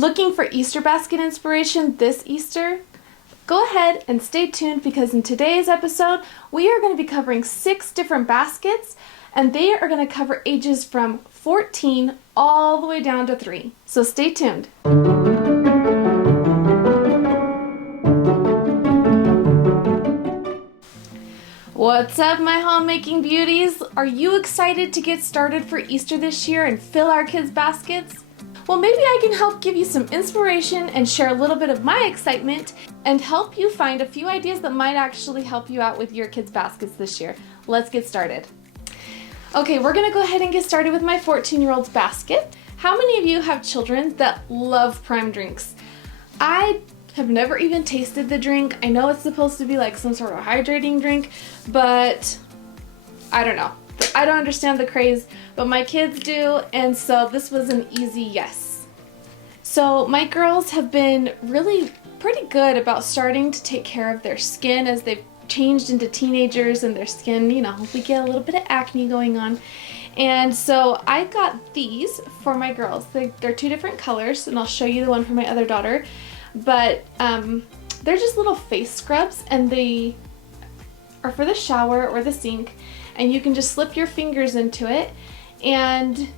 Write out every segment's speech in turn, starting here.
Looking for Easter basket inspiration this Easter? Go ahead and stay tuned because in today's episode, we are going to be covering 6 different baskets and they are going to cover ages from 14 all the way down to 3. So stay tuned. What's up, my homemaking beauties? Are you excited to get started for Easter this year and fill our kids' baskets? Well, maybe I can help give you some inspiration and share a little bit of my excitement and help you find a few ideas that might actually help you out with your kids' baskets this year. Let's get started. Okay, we're gonna go ahead and get started with my 14-year-old's basket. How many of you have children that love Prime drinks? I have never even tasted the drink. I know it's supposed to be like some sort of hydrating drink, but I don't know. I don't understand the craze, but my kids do, and so this was an easy yes. So my girls have been really pretty good about starting to take care of their skin as they've changed into teenagers and their skin, you know, we get a little bit of acne going on. And so I got these for my girls. They're 2 different colors, and I'll show you the one for my other daughter. But they're just little face scrubs, and they are for the shower or the sink, and you can just slip your fingers into it, and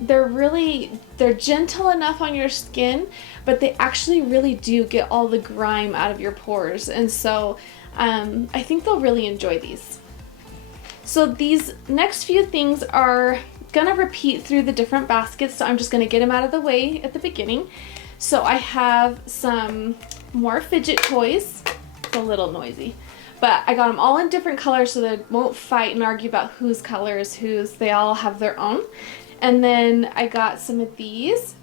they're gentle enough on your skin, but they actually really do get all the grime out of your pores, and so I think they'll really enjoy these. So these next few things are gonna repeat through the different baskets, so I'm just gonna get them out of the way at the beginning. So I have some more fidget toys. It's a little noisy, but I got them all in different colors so they won't fight and argue about whose color is whose. They all have their own. And then I got some of these.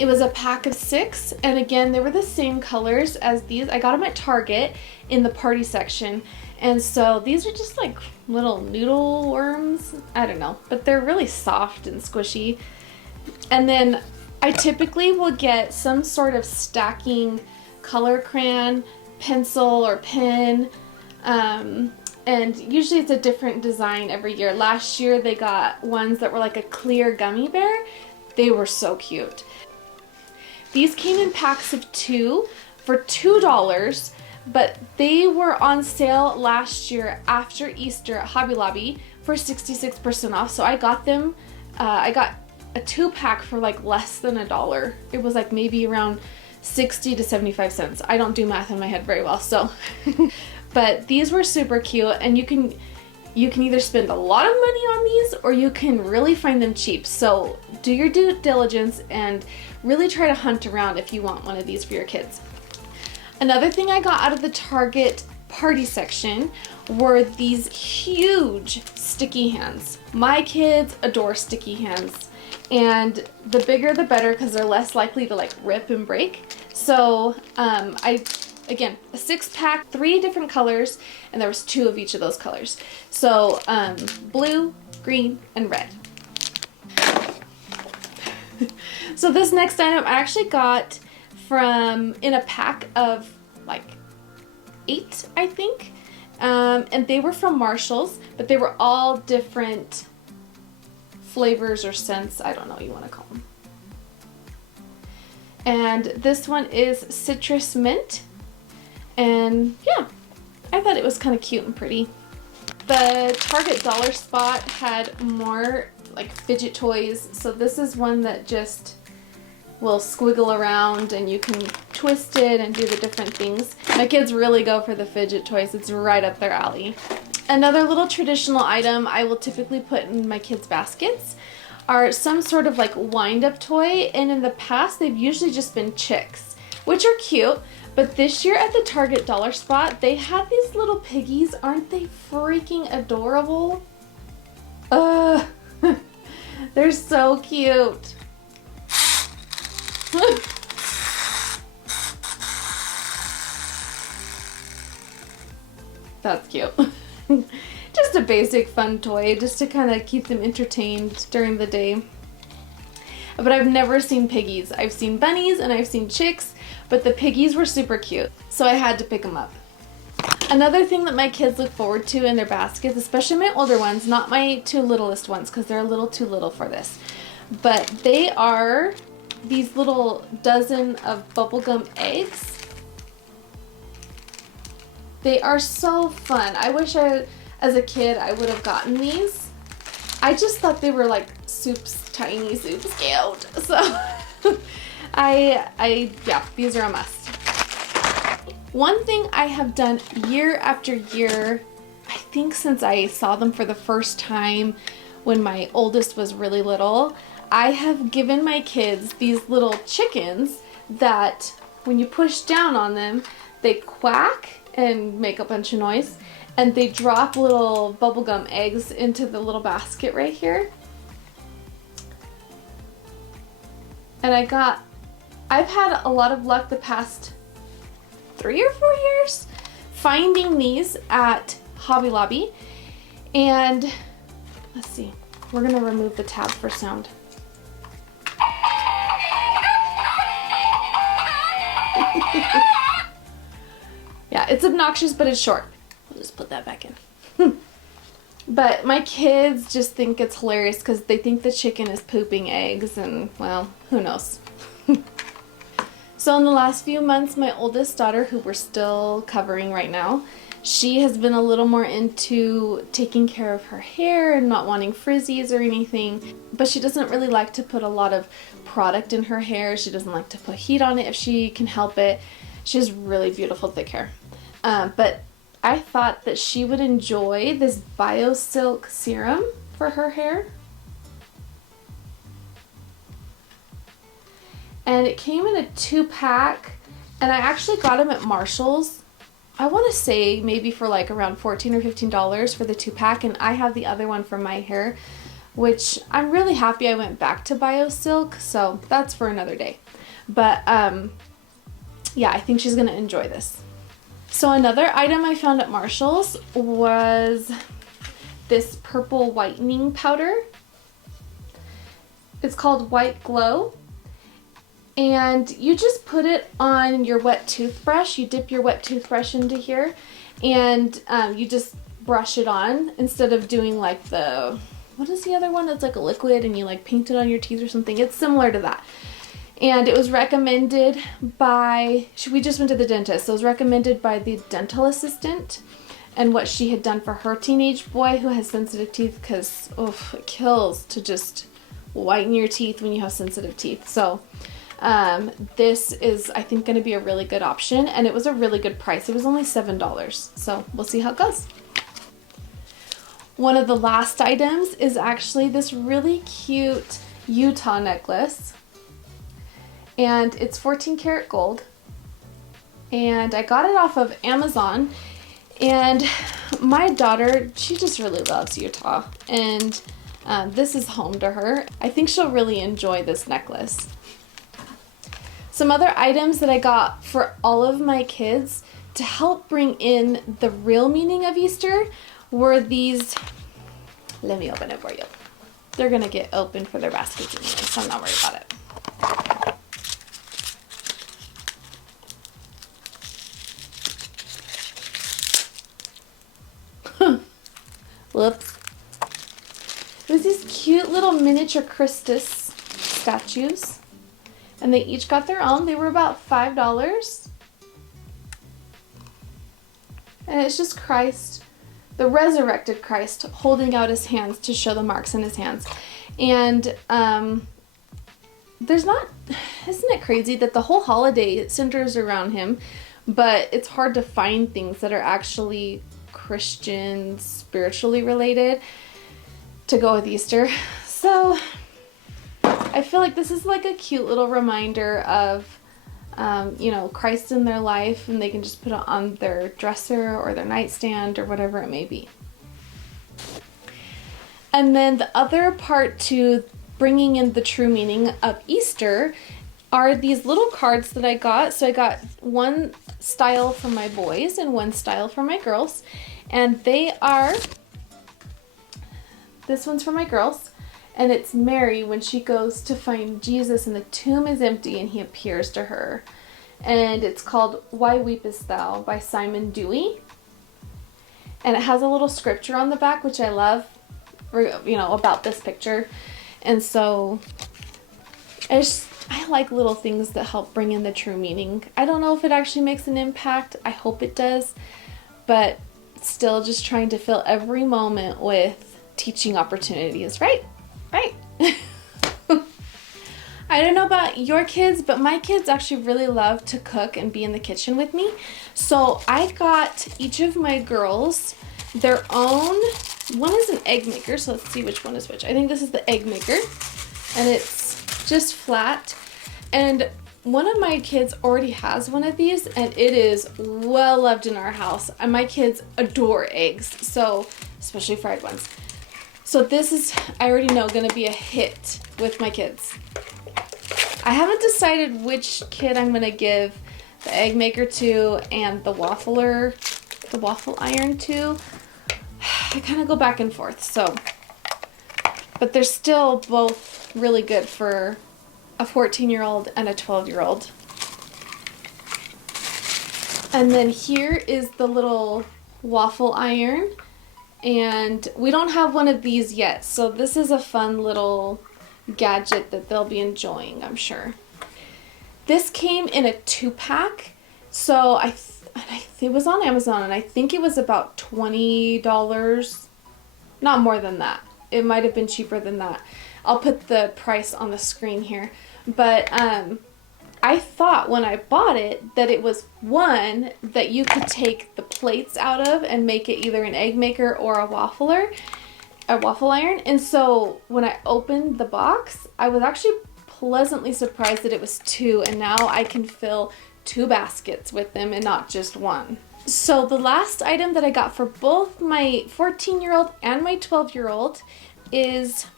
It was a pack of 6, and again, they were the same colors as these. I got them at Target in the party section, and so these are just like little noodle worms. I don't know, but they're really soft and squishy. And then I typically will get some sort of stacking color crayon, pencil, or pen, and usually it's a different design every year. Last year they got ones that were like a clear gummy bear. They were so cute. These came in packs of 2 for $2, but they were on sale last year after Easter at Hobby Lobby for 66% off. So I got them, I got a 2-pack for like less than $1. It was like maybe around 60 to 75 cents. I don't do math in my head very well, so. But these were super cute, and you can either spend a lot of money on these or you can really find them cheap. So do your due diligence and really try to hunt around if you want one of these for your kids. Another thing I got out of the Target party section were these huge sticky hands. My kids adore sticky hands, and the bigger the better because they're less likely to like rip and break. So again, a 6-pack, 3 different colors, and there was 2 of each of those colors. So blue, green, and red. So this next item I actually got in a pack of like 8, I think, and they were from Marshall's, but they were all different flavors or scents. I don't know what you want to call them. And this one is citrus mint, and yeah, I thought it was kind of cute and pretty. The Target dollar spot had more like fidget toys, so this is one that just will squiggle around and you can twist it and do the different things. My kids really go for the fidget toys. It's right up their alley. Another little traditional item I will typically put in my kids' baskets are some sort of like wind-up toy, and in the past they've usually just been chicks, which are cute, but this year at the Target dollar spot they had these little piggies. Aren't they freaking adorable? They're so cute. That's cute. Just a basic fun toy just to kind of keep them entertained during the day. But I've never seen piggies. I've seen bunnies and I've seen chicks, but the piggies were super cute, so I had to pick them up. Another thing that my kids look forward to in their baskets, especially my older ones, not my 2 littlest ones because they're a little too little for this, but they are these little dozen of bubblegum eggs. They are so fun. I wish as a kid, I would have gotten these. I just thought they were like tiny soups cute. So yeah, these are a must. One thing I have done year after year, I think since I saw them for the first time when my oldest was really little, I have given my kids these little chickens that when you push down on them, they quack and make a bunch of noise, and they drop little bubblegum eggs into the little basket right here. And I've had a lot of luck the past 3 or 4 years finding these at Hobby Lobby. And let's see, we're gonna remove the tab for sound. Yeah, it's obnoxious, but it's short. I'll just put that back in. But my kids just think it's hilarious because they think the chicken is pooping eggs, and well, who knows. So in the last few months, my oldest daughter, who we're still covering right now, she has been a little more into taking care of her hair and not wanting frizzies or anything, but she doesn't really like to put a lot of product in her hair. She doesn't like to put heat on it if she can help it. She has really beautiful thick hair. But I thought that she would enjoy this BioSilk serum for her hair. And it came in a 2-pack, and I actually got them at Marshall's. I want to say maybe for like around $14 or $15 for the 2-pack, and I have the other one for my hair, which I'm really happy I went back to BioSilk, so that's for another day. But yeah, I think she's going to enjoy this. So another item I found at Marshall's was this purple whitening powder. It's called White Glow. And you just put it on your wet toothbrush. You dip your wet toothbrush into here, and you just brush it on instead of doing like what is the other one that's like a liquid and you like paint it on your teeth or something. It's similar to that. And it was recommended by, we just went to the dentist, so it was recommended by the dental assistant and what she had done for her teenage boy who has sensitive teeth, because it kills to just whiten your teeth when you have sensitive teeth. So this is, I think, going to be a really good option, and it was a really good price. It was only $7, so we'll see how it goes. One of the last items is actually this really cute Utah necklace, and it's 14 karat gold, and I got it off of Amazon. And my daughter, she just really loves Utah, and this is home to her. I think she'll really enjoy this necklace. Some other items that I got for all of my kids to help bring in the real meaning of Easter were these. Let me open it for you. They're gonna get open for their baskets anyway, so I'm not worried about it. Whoops. It was these cute little miniature Christus statues, and they each got their own. They were about $5. And it's just Christ, the resurrected Christ, holding out his hands to show the marks in his hands. And isn't it crazy that the whole holiday centers around him, but it's hard to find things that are actually Christian, spiritually related to go with Easter. So I feel like this is like a cute little reminder of Christ in their life, and they can just put it on their dresser or their nightstand or whatever it may be. And then the other part to bringing in the true meaning of Easter are these little cards that I got. So I got one style for my boys and one style for my girls. And they are, this one's for my girls, and it's Mary when she goes to find Jesus and the tomb is empty and he appears to her. And it's called Why Weepest Thou by Simon Dewey. And it has a little scripture on the back, which I love, about this picture. And so I like little things that help bring in the true meaning. I don't know if it actually makes an impact. I hope it does. But still just trying to fill every moment with teaching opportunities, right? Right. I don't know about your kids, but my kids actually really love to cook and be in the kitchen with me. So I got each of my girls their own, one is an egg maker, so let's see which one is which. I think this is the egg maker, and it's just flat. And one of my kids already has one of these, and it is well loved in our house. And my kids adore eggs, so especially fried ones. So this is, I already know, gonna be a hit with my kids. I haven't decided which kid I'm gonna give the egg maker to and the waffle iron to. I kind of go back and forth, so. But they're still both really good for a 14-year-old and a 12-year-old. And then here is the little waffle iron. And we don't have one of these yet, so this is a fun little gadget that they'll be enjoying, I'm sure. This came in a 2-pack, so it was on Amazon, and I think it was about $20, not more than that. It might have been cheaper than that. I'll put the price on the screen here, but I thought when I bought it that it was one that you could take the plates out of and make it either an egg maker or a waffle iron. And so when I opened the box, I was actually pleasantly surprised that it was 2, and now I can fill 2 baskets with them and not just one. So the last item that I got for both my 14-year-old and my 12-year-old is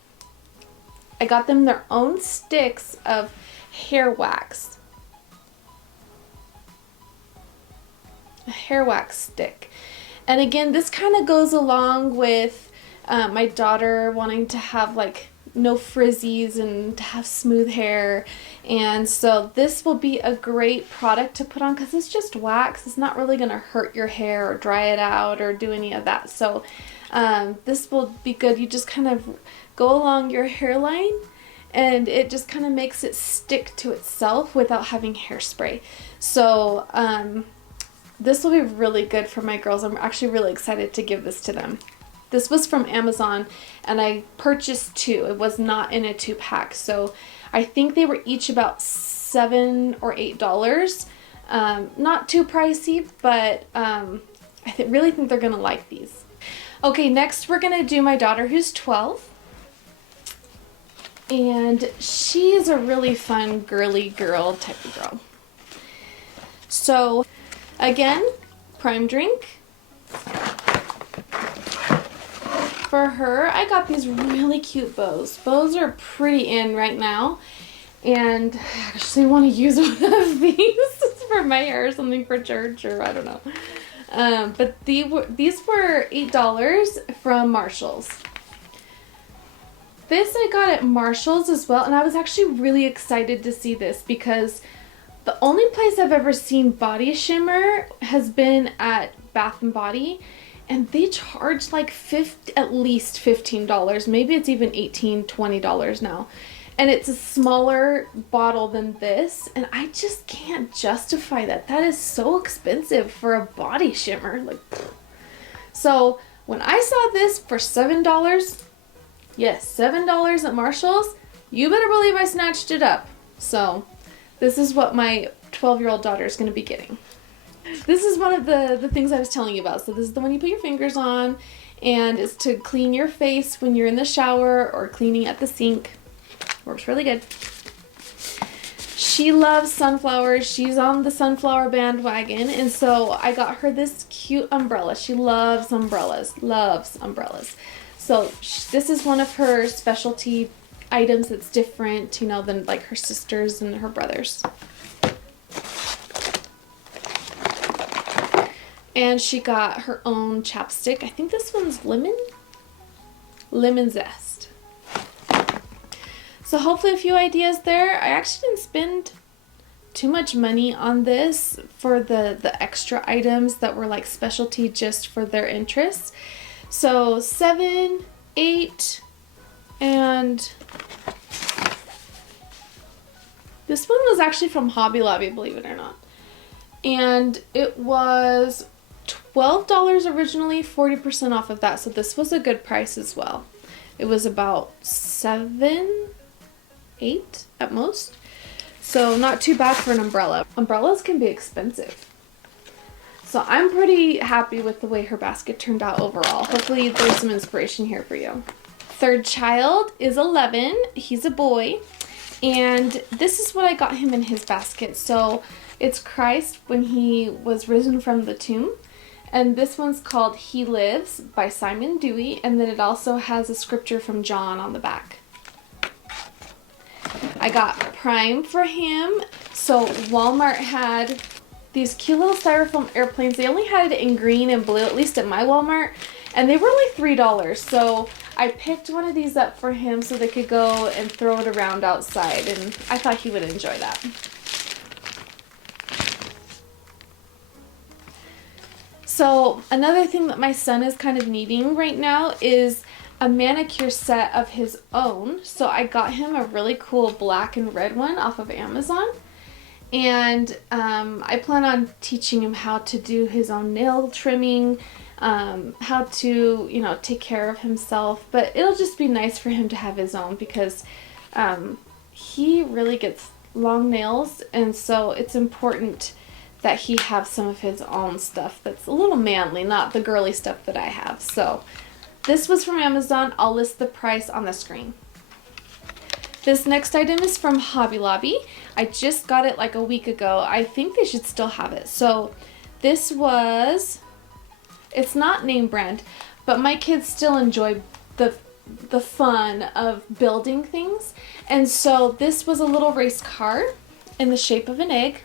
I got them their own sticks of hair wax. A hair wax stick. And again, this kind of goes along with my daughter wanting to have like no frizzies and to have smooth hair. And so this will be a great product to put on because it's just wax. It's not really going to hurt your hair or dry it out or do any of that. So this will be good. You just kind of go along your hairline and it just kind of makes it stick to itself without having hairspray. So this will be really good for my girls. I'm actually really excited to give this to them. This was from Amazon and I purchased 2. It was not in a 2-pack. So I think they were each about $7 or $8. Not too pricey, but I really think they're gonna like these. Okay, next we're gonna do my daughter who's 12. And she is a really fun girly girl type of girl. So again, prime drink. For her, I got these really cute bows. Bows are pretty in right now. And I actually want to use one of these for my hair or something for church, or I don't know. But these were $8 from Marshall's. This I got at Marshall's as well, and I was actually really excited to see this because the only place I've ever seen body shimmer has been at Bath & Body, and they charge like at least $15. Maybe it's even $18, $20 now. And it's a smaller bottle than this, and I just can't justify that. That is so expensive for a body shimmer. Like, so when I saw this for $7, yes, $7 at Marshall's, you better believe I snatched it up. So this is what my 12-year-old daughter is going to be getting. This is one of the things I was telling you about. So this is the one you put your fingers on, and it's to clean your face when you're in the shower or cleaning at the sink. Works really good. She loves sunflowers. She's on the sunflower bandwagon, and so I got her this cute umbrella. She loves umbrellas. So this is one of her specialty items that's different, you know, than like her sisters and her brothers. And she got her own chapstick. I think this one's lemon zest. So hopefully a few ideas there. I actually didn't spend too much money on this for the extra items that were like specialty just for their interests. So 7, 8, and This one was actually from Hobby Lobby, believe it or not. And it was $12 originally, 40% off of that. So this was a good price as well. It was about $7, $8 at most. So not too bad for an umbrella. Umbrellas can be expensive. So I'm pretty happy with the way her basket turned out overall. Hopefully there's some inspiration here for you. Third child is 11. He's a boy. And this is what I got him in his basket. So it's Christ when he was risen from the tomb. And this one's called He Lives by Simon Dewey. And then it also has a scripture from John on the back. I got Prime for him. So Walmart had these cute little styrofoam airplanes. They only had it in green and blue, at least at my Walmart. And they were only $3. So I picked one of these up for him so they could go and throw it around outside. And I thought he would enjoy that. So another thing that my son is kind of needing right now is a manicure set of his own. So I got him a really cool black and red one off of Amazon. And I plan on teaching him how to do his own nail trimming, how to, you know, take care of himself. But it'll just be nice for him to have his own because he really gets long nails. And so it's important that he have some of his own stuff that's a little manly, not the girly stuff that I have. So this was from Amazon. I'll list the price on the screen. This next item is from Hobby Lobby. I just got it like a week ago. I think they should still have it. So this was, it's not name brand, but my kids still enjoy the fun of building things. And so this was a little race car in the shape of an egg.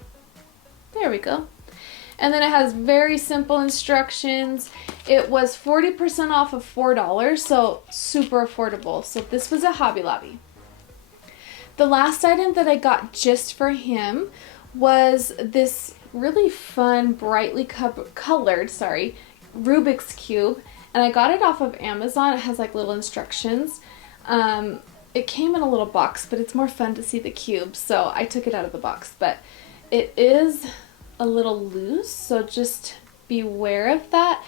There we go. And then it has very simple instructions. It was 40% off of $4, so super affordable. So this was a Hobby Lobby. The last item that I got just for him was this really fun, brightly colored, Rubik's Cube. And I got it off of Amazon. It has like little instructions. It came in a little box, but it's more fun to see the cube. So I took it out of the box, but it is a little loose, so just beware of that.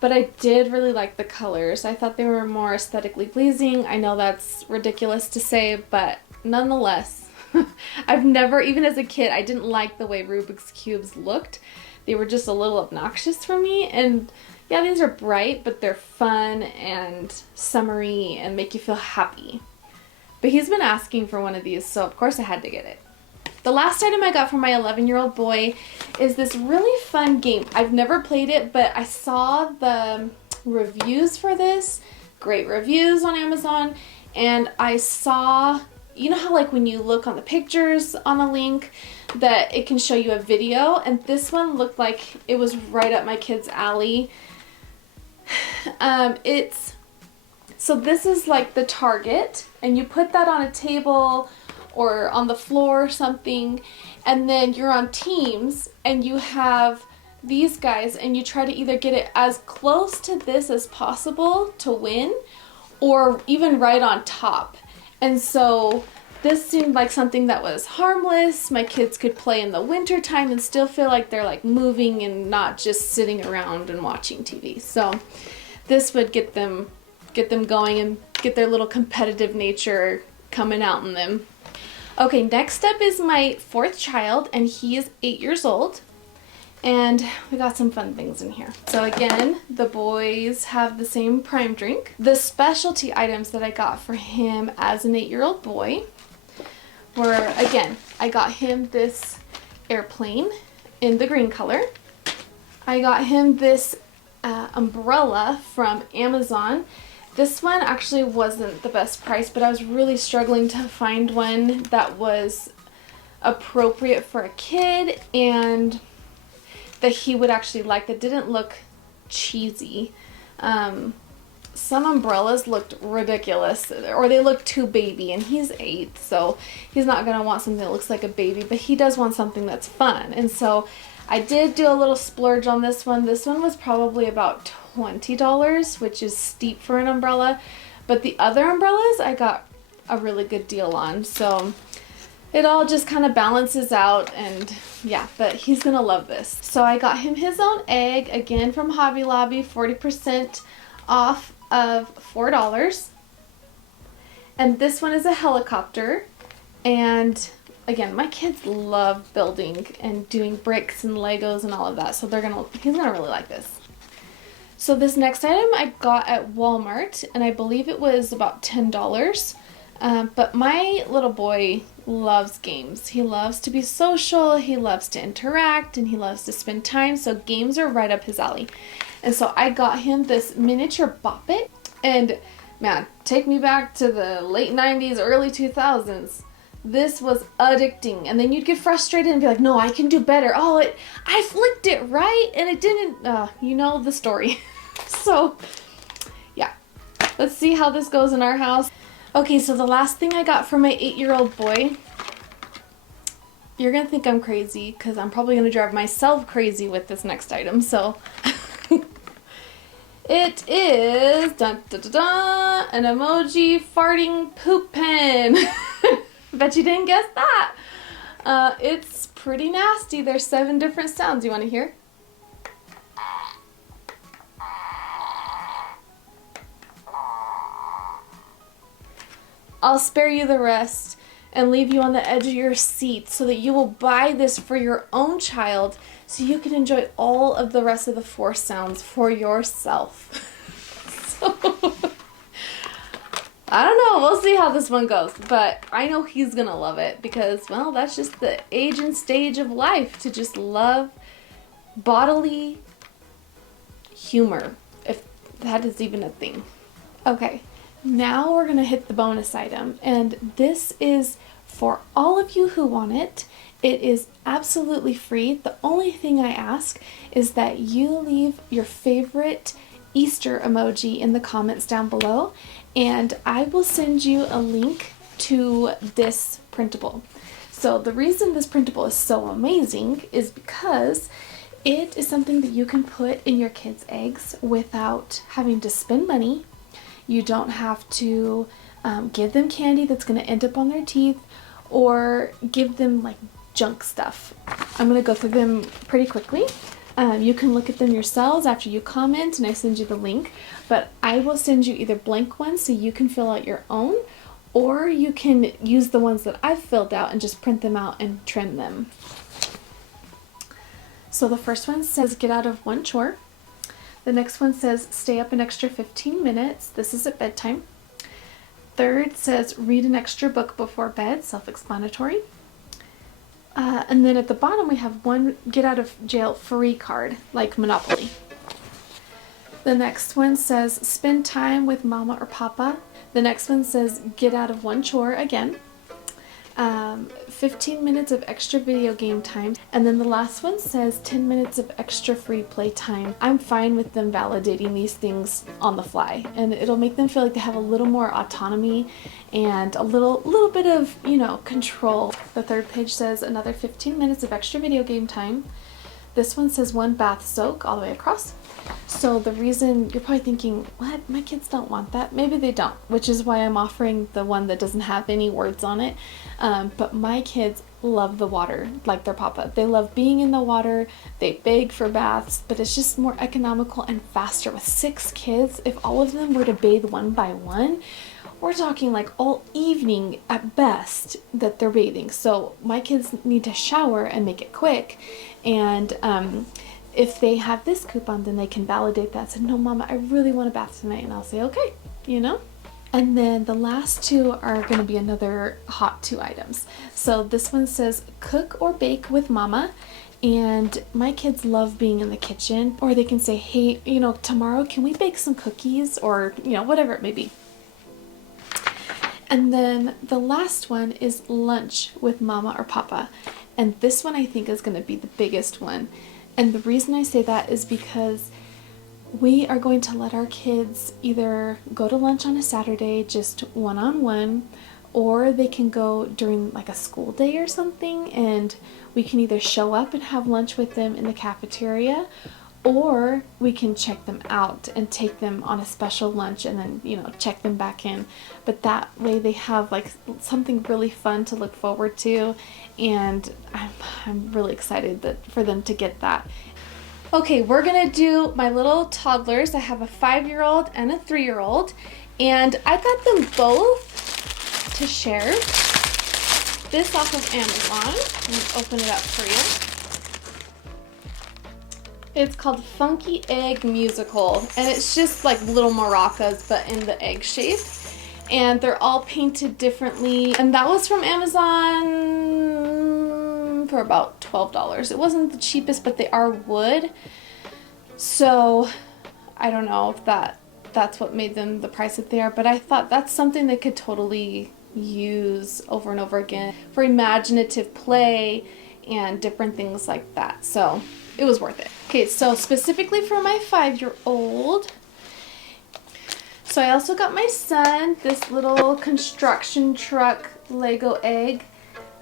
But I did really like the colors. I thought they were more aesthetically pleasing. I know that's ridiculous to say, but nonetheless, I've never, even as a kid, I didn't like the way Rubik's Cubes looked. They were just a little obnoxious for me. And yeah, these are bright, but they're fun and summery and make you feel happy. But he's been asking for one of these, so of course I had to get it. The last item I got for my 11-year-old boy is this really fun game. I've never played it, but I saw the reviews for this. Great reviews on Amazon. And I saw, you know how like when you look on the pictures on a link that it can show you a video? And this one looked like it was right up my kid's alley. So this is like the target, and you put that on a table or on the floor or something, and then you're on teams and you have these guys and you try to either get it as close to this as possible to win or even right on top. And so this seemed like something that was harmless. My kids could play in the winter time and still feel like they're like moving and not just sitting around and watching TV. So this would get them going and get their little competitive nature coming out in them. Okay, next up is my fourth child, and he is 8 years old. And we got some fun things in here. So again, the boys have the same Prime drink. The specialty items that I got for him as an 8-year-old boy were, again, I got him this airplane in the green color. I got him this umbrella from Amazon. This one actually wasn't the best price, but I was really struggling to find one that was appropriate for a kid and that he would actually like, that didn't look cheesy. Some umbrellas looked ridiculous, or they looked too baby, and he's 8, so he's not going to want something that looks like a baby, but he does want something that's fun. And so I did do a little splurge on this one. This one was probably about $20, which is steep for an umbrella, but the other umbrellas I got a really good deal on. So it all just kind of balances out, and yeah, but he's gonna love this. So I got him his own egg, again from Hobby Lobby, 40% off of $4. And this one is a helicopter, and again, my kids love building and doing bricks and Legos and all of that, so he's gonna really like this. So this next item I got at Walmart, and I believe it was about $10. But my little boy loves games. He loves to be social, he loves to interact, and he loves to spend time, so games are right up his alley. And so I got him this miniature Bop It, and man, take me back to the late 90s, early 2000s. This was addicting, and then you'd get frustrated and be like, no, I can do better. Oh, I flicked it right, and it didn't, you know the story. So, yeah, let's see how this goes in our house. Okay, so the last thing I got for my 8-year-old boy, you're gonna think I'm crazy, because I'm probably gonna drive myself crazy with this next item, so. It is, dun, dun, dun, dun, an emoji farting poop pen. Bet you didn't guess that. It's pretty nasty. There's 7 different sounds. You want to hear? I'll spare you the rest and leave you on the edge of your seat so that you will buy this for your own child so you can enjoy all of the rest of the 4 sounds for yourself. So, I don't know. We'll see how this one goes, but I know he's going to love it because, well, that's just the age and stage of life, to just love bodily humor, if that is even a thing. Okay. Now we're going to hit the bonus item, and this is for all of you who want it. It is absolutely free. The only thing I ask is that you leave your favorite Easter emoji in the comments down below, and I will send you a link to this printable. So the reason this printable is so amazing is because it is something that you can put in your kids' eggs without having to spend money. You don't have to give them candy that's going to end up on their teeth, or give them like junk stuff. I'm going to go through them pretty quickly. You can look at them yourselves after you comment and I send you the link, but I will send you either blank ones so you can fill out your own, or you can use the ones that I've filled out and just print them out and trim them. So the first one says get out of one chore. The next one says stay up an extra 15 minutes. This is at bedtime. Third says read an extra book before bed, self-explanatory. And then at the bottom we have one get out of jail free card, like Monopoly. The next one says spend time with mama or papa. The next one says get out of one chore again. 15 minutes of extra video game time, and then the last one says 10 minutes of extra free play time. I'm fine with them validating these things on the fly, and it'll make them feel like they have a little more autonomy and a little bit of, you know, control. The third page says another 15 minutes of extra video game time. This one says one bath soak all the way across. So the reason you're probably thinking, what? My kids don't want that. Maybe they don't, which is why I'm offering the one that doesn't have any words on it. But my kids love the water like their papa. They love being in the water. They beg for baths, but it's just more economical and faster. With 6 kids, if all of them were to bathe one by one, we're talking like all evening at best that they're bathing. So my kids need to shower and make it quick. And if they have this coupon, then they can validate that. Say, no, mama, I really want a bath tonight. And I'll say, okay, you know? And then the last 2 are going to be another hot 2 items. So this one says cook or bake with mama. And my kids love being in the kitchen. Or they can say, hey, you know, tomorrow can we bake some cookies? Or, you know, whatever it may be. And then the last one is lunch with mama or papa. And this one I think is going to be the biggest one. And the reason I say that is because we are going to let our kids either go to lunch on a Saturday, just one-on-one, or they can go during like a school day or something, and we can either show up and have lunch with them in the cafeteria, or we can check them out and take them on a special lunch and then, you know, check them back in. But that way they have like something really fun to look forward to, and I'm really excited for them to get that. Okay, we're gonna do my little toddlers. I have a 5-year-old and a 3-year-old, and I got them both to share. This off of Amazon. Let me open it up for you. It's called Funky Egg Musical, and it's just like little maracas but in the egg shape, and they're all painted differently, and that was from Amazon for about $12. It wasn't the cheapest, but they are wood, so I don't know if that's what made them the price that they are, but I thought that's something they could totally use over and over again for imaginative play and different things like that, so it was worth it. Okay, so specifically for my 5-year-old, so I also got my son this little construction truck Lego egg,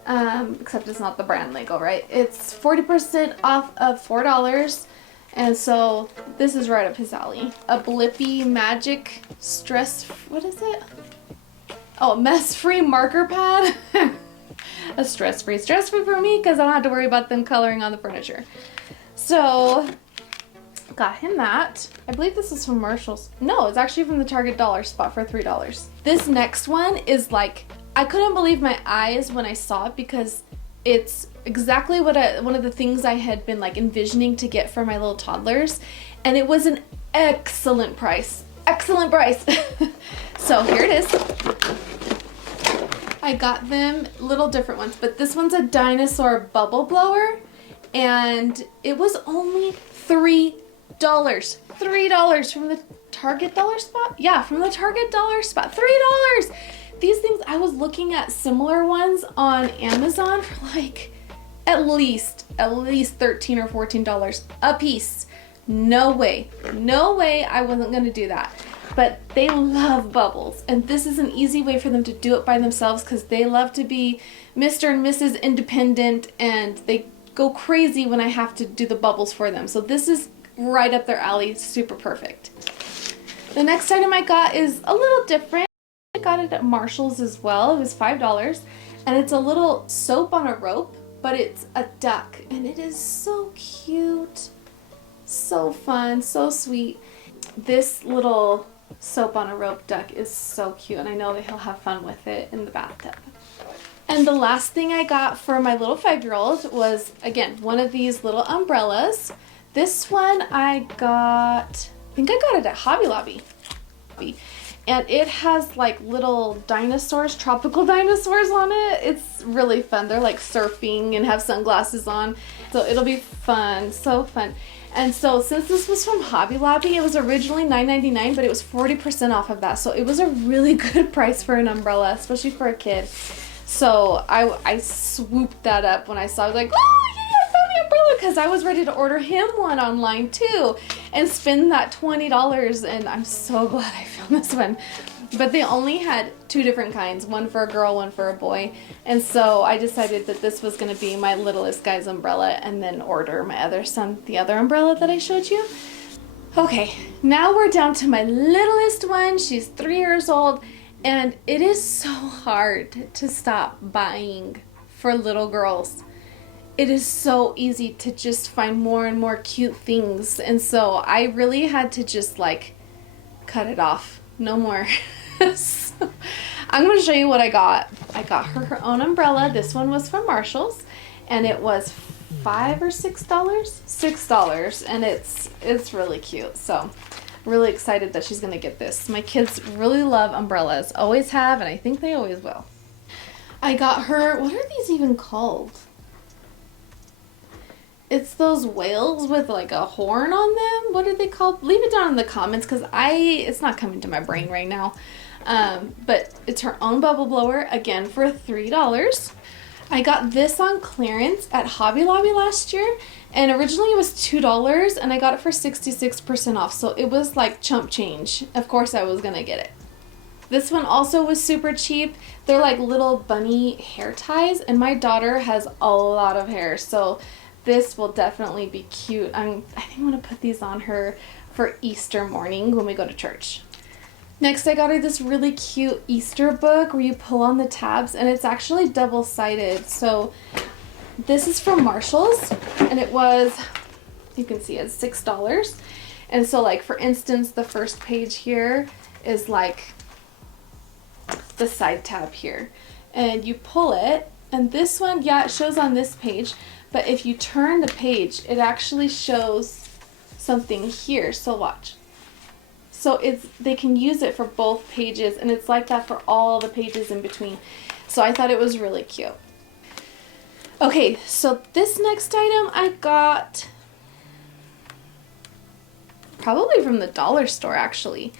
except it's not the brand Lego, right? It's 40% off of $4, and so this is right up his alley. A Blippi Magic what is it? Oh, mess-free marker pad. A stress-free for me because I don't have to worry about them coloring on the furniture. So, got him that. I believe this is from Marshall's. No, it's actually from the Target dollar spot for $3. This next one is like, I couldn't believe my eyes when I saw it because it's exactly what one of the things I had been like envisioning to get for my little toddlers, and it was an excellent price. Excellent price. So here it is. I got them little different ones, but this one's a dinosaur bubble blower, and it was only $3. $3 from the Target dollar spot? Yeah, from the Target dollar spot. $3. These things, I was looking at similar ones on Amazon for like at least $13 or $14 a piece. No way I wasn't gonna do that. But they love bubbles, and this is an easy way for them to do it by themselves because they love to be Mr. and Mrs. Independent, and they go crazy when I have to do the bubbles for them. So this is right up their alley, super perfect. The next item I got is a little different. I got it at Marshall's as well. It was $5, and it's a little soap on a rope, but it's a duck, and it is so cute, so fun, so sweet. This little soap on a rope duck is so cute, and I know that he'll have fun with it in the bathtub. And the last thing I got for my little 5-year-old was, again, one of these little umbrellas. This one I think I got it at Hobby Lobby. And it has like little dinosaurs, tropical dinosaurs on it. It's really fun. They're like surfing and have sunglasses on. So it'll be fun, so fun. And so since this was from Hobby Lobby, it was originally $9.99, but it was 40% off of that. So it was a really good price for an umbrella, especially for a kid. So I swooped that up when I saw it. I was like, oh yeah, I found the umbrella, because I was ready to order him one online too and spend that $20, and I'm so glad I found this one. But they only had 2 different kinds, one for a girl, one for a boy. And so I decided that this was going to be my littlest guy's umbrella, and then order my other son the other umbrella that I showed you. Okay, now we're down to my littlest one. She's 3 years old, and it is so hard to stop buying for little girls. It is so easy to just find more and more cute things. And so I really had to just like cut it off. No more. So, I'm going to show you what I got. I got her own umbrella. This one was from Marshall's, and it was $5 or $6? $6, and it's really cute. So really excited that she's going to get this. My kids really love umbrellas. Always have, and I think they always will. I got her, what are these even called? It's those whales with like a horn on them. What are they called? Leave it down in the comments, because it's not coming to my brain right now. But it's her own bubble blower, again for $3. I got this on clearance at Hobby Lobby last year, and originally it was $2, and I got it for 66% off, so it was like chump change. Of course I was gonna get it. This one also was super cheap. They're like little bunny hair ties, and my daughter has a lot of hair, so this will definitely be cute. I think I'm gonna put these on her for Easter morning when we go to church. Next, I got her this really cute Easter book where you pull on the tabs, and it's actually double-sided. So this is from Marshall's, and it was, you can see it's $6. And so, like, for instance, the first page here is like the side tab here, and you pull it, and this one, yeah, it shows on this page, but if you turn the page, it actually shows something here. So watch. So they can use it for both pages, and it's like that for all the pages in between. So I thought it was really cute. Okay, so this next item I got probably from the dollar store, actually.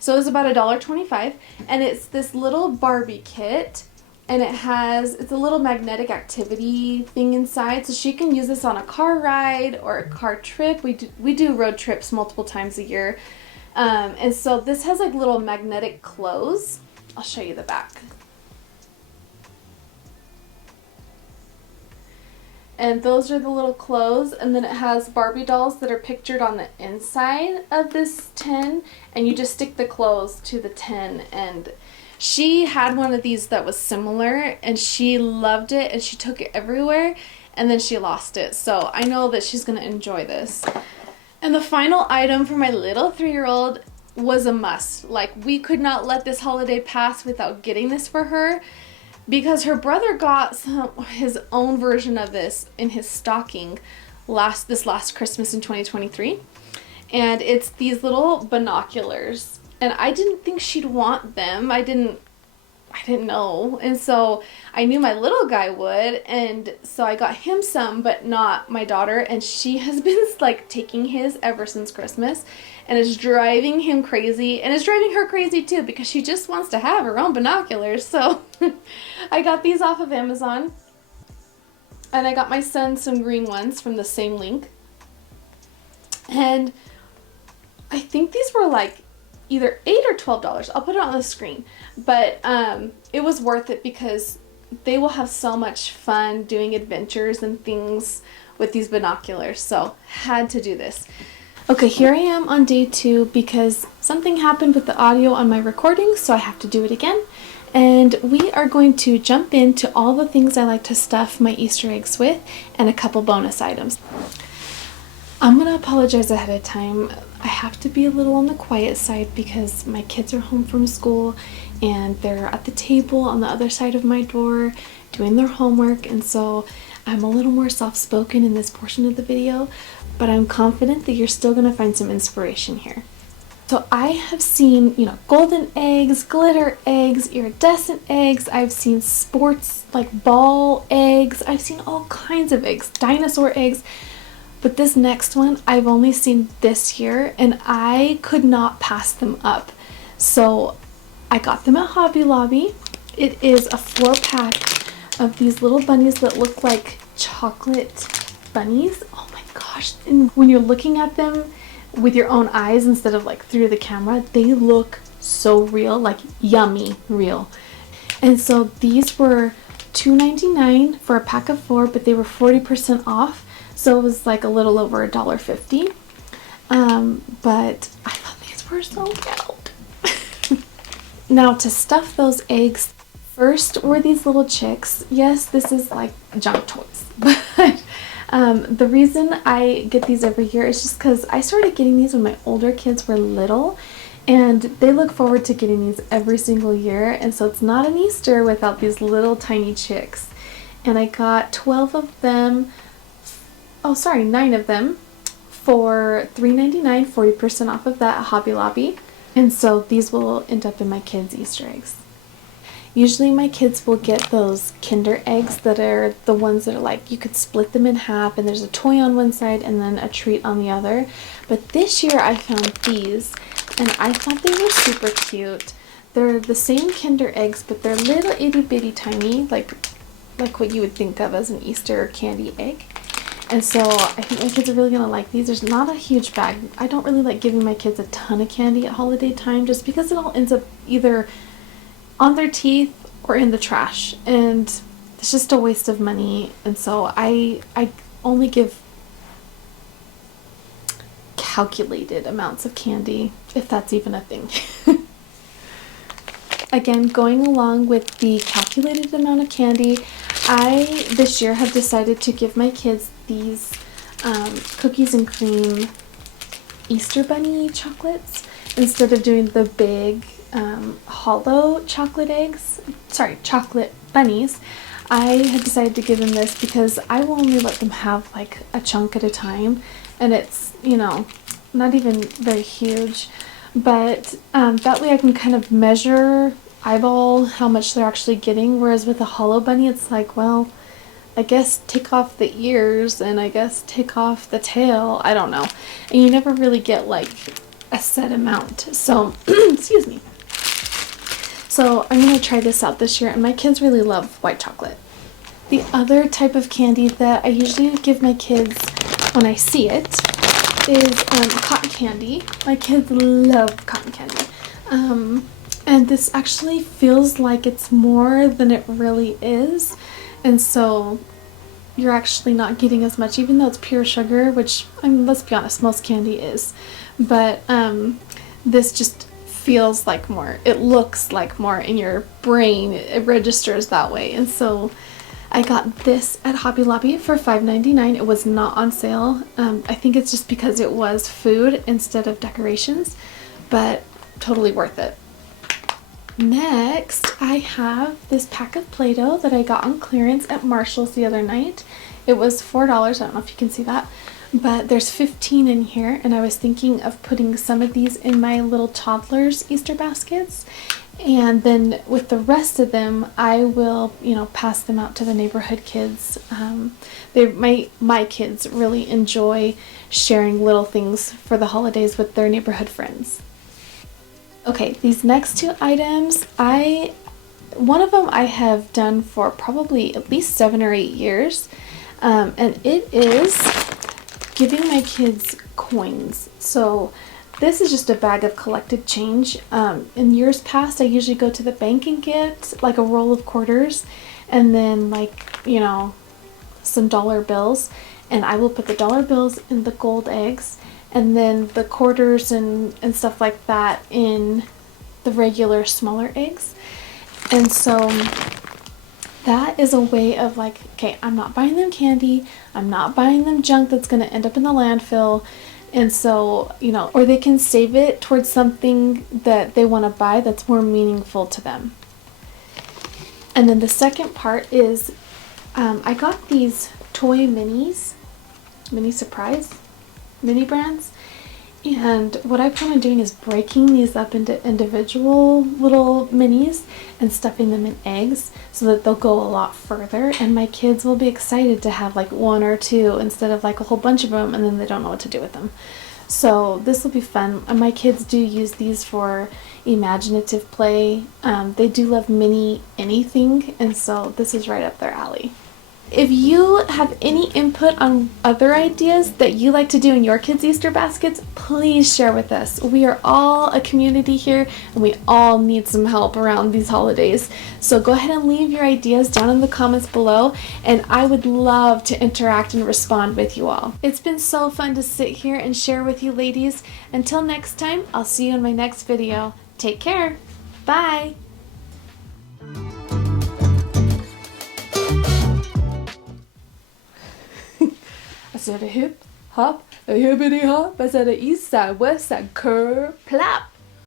So it was about $1.25, and it's this little Barbie kit, and it's a little magnetic activity thing inside, so she can use this on a car ride or a car trip. We do road trips multiple times a year. And so this has like little magnetic clothes. I'll show you the back. And those are the little clothes, and then it has Barbie dolls that are pictured on the inside of this tin, and you just stick the clothes to the tin. And she had one of these that was similar, and she loved it, and she took it everywhere, and then she lost it. So I know that she's gonna enjoy this. And the final item for my little 3-year-old was a must. Like, we could not let this holiday pass without getting this for her, because her brother got his own version of this in his stocking this last Christmas in 2023. And it's these little binoculars. And I didn't think she'd want them. I didn't know. And so I knew my little guy would, and so I got him some, but not my daughter, and she has been like taking his ever since Christmas, and it's driving him crazy, and it's driving her crazy too, because she just wants to have her own binoculars. So I got these off of Amazon, and I got my son some green ones from the same link, and I think these were like either $8 or $12. I'll put it on the screen, but it was worth it because they will have so much fun doing adventures and things with these binoculars. So had to do this. Okay, here I am on day 2 because something happened with the audio on my recording, so I have to do it again. And we are going to jump into all the things I like to stuff my Easter eggs with and a couple bonus items. I'm gonna apologize ahead of time. I have to be a little on the quiet side because my kids are home from school and they're at the table on the other side of my door doing their homework, and so I'm a little more soft-spoken in this portion of the video, but I'm confident that you're still gonna find some inspiration here. So I have seen, golden eggs, glitter eggs, iridescent eggs. I've seen sports like ball eggs. I've seen all kinds of eggs, dinosaur eggs. But this next one, I've only seen this year, and I could not pass them up. So I got them at Hobby Lobby. It is a 4-pack of these little bunnies that look like chocolate bunnies. Oh my gosh. And when you're looking at them with your own eyes instead of like through the camera, they look so real, like yummy real. And so these were $2.99 for a pack of 4, but they were 40% off. So it was like a little over $1.50. But I thought these were so cute. Now to stuff those eggs, first were these little chicks. Yes, this is like junk toys. But the reason I get these every year is just because I started getting these when my older kids were little. And they look forward to getting these every single year. And so it's not an Easter without these little tiny chicks. And I got 9 of them for $3.99, 40% off of that at Hobby Lobby. And so these will end up in my kids' Easter eggs. Usually my kids will get those Kinder eggs that are the ones that are like, you could split them in half and there's a toy on one side and then a treat on the other. But this year I found these and I thought they were super cute. They're the same Kinder eggs, but they're little itty bitty tiny, like what you would think of as an Easter candy egg. And so I think my kids are really going to like these. There's not a huge bag. I don't really like giving my kids a ton of candy at holiday time just because it all ends up either on their teeth or in the trash. And it's just a waste of money. And so I only give calculated amounts of candy, if that's even a thing. Again, going along with the calculated amount of candy, I this year have decided to give my kids these cookies and cream Easter bunny chocolates instead of doing the big hollow chocolate bunnies. I had decided to give them this because I will only let them have like a chunk at a time, and it's, you know, not even very huge, but that way I can kind of measure, eyeball how much they're actually getting, whereas with a hollow bunny it's like, well, I guess take off the ears and I guess take off the tail, I don't know, and you never really get like a set amount. So excuse me. So I'm going to try this out this year, and my kids really love white chocolate. The other type of candy that I usually give my kids when I see it is cotton candy. My kids love cotton candy. And this actually feels like it's more than it really is. And so you're actually not getting as much, even though it's pure sugar, which, I mean, let's be honest, most candy is. But this just feels like more. It looks like more in your brain. It registers that way. And so I got this at Hobby Lobby for $5.99. It was not on sale. I think it's just because it was food instead of decorations, but totally worth it. Next, I have this pack of Play-Doh that I got on clearance at Marshall's the other night. It was $4. I don't know if you can see that, but there's 15 in here, and I was thinking of putting some of these in my little toddlers Easter baskets, and then with the rest of them I will, you know, pass them out to the neighborhood kids. My kids really enjoy sharing little things for the holidays with their neighborhood friends. Okay, these next two items, one of them I have done for probably at least 7 or 8 years, and it is giving my kids coins. So this is just a bag of collected change. In years past, I usually go to the bank and get like a roll of quarters and then, like, you know, some dollar bills, and I will put the dollar bills in the gold eggs and then the quarters and stuff like that in the regular smaller eggs. And so that is a way of like, okay, I'm not buying them candy, I'm not buying them junk that's going to end up in the landfill. And so, you know, or they can save it towards something that they want to buy that's more meaningful to them. And then the second part is I got these toy minis, mini surprise, mini brands. And what I plan on doing is breaking these up into individual little minis and stuffing them in eggs so that they'll go a lot further, and my kids will be excited to have like 1 or 2 instead of like a whole bunch of them and then they don't know what to do with them. So this will be fun. And my kids do use these for imaginative play. They do love mini anything, and so this is right up their alley. If you have any input on other ideas that you like to do in your kids' Easter baskets, please share with us. We are all a community here, and we all need some help around these holidays. So go ahead and leave your ideas down in the comments below, and I would love to interact and respond with you all. It's been so fun to sit here and share with you ladies. Until next time, I'll see you in my next video. Take care. Bye. I said a hip, hop, a hippity hop. I said a east side, west side, curve, plop.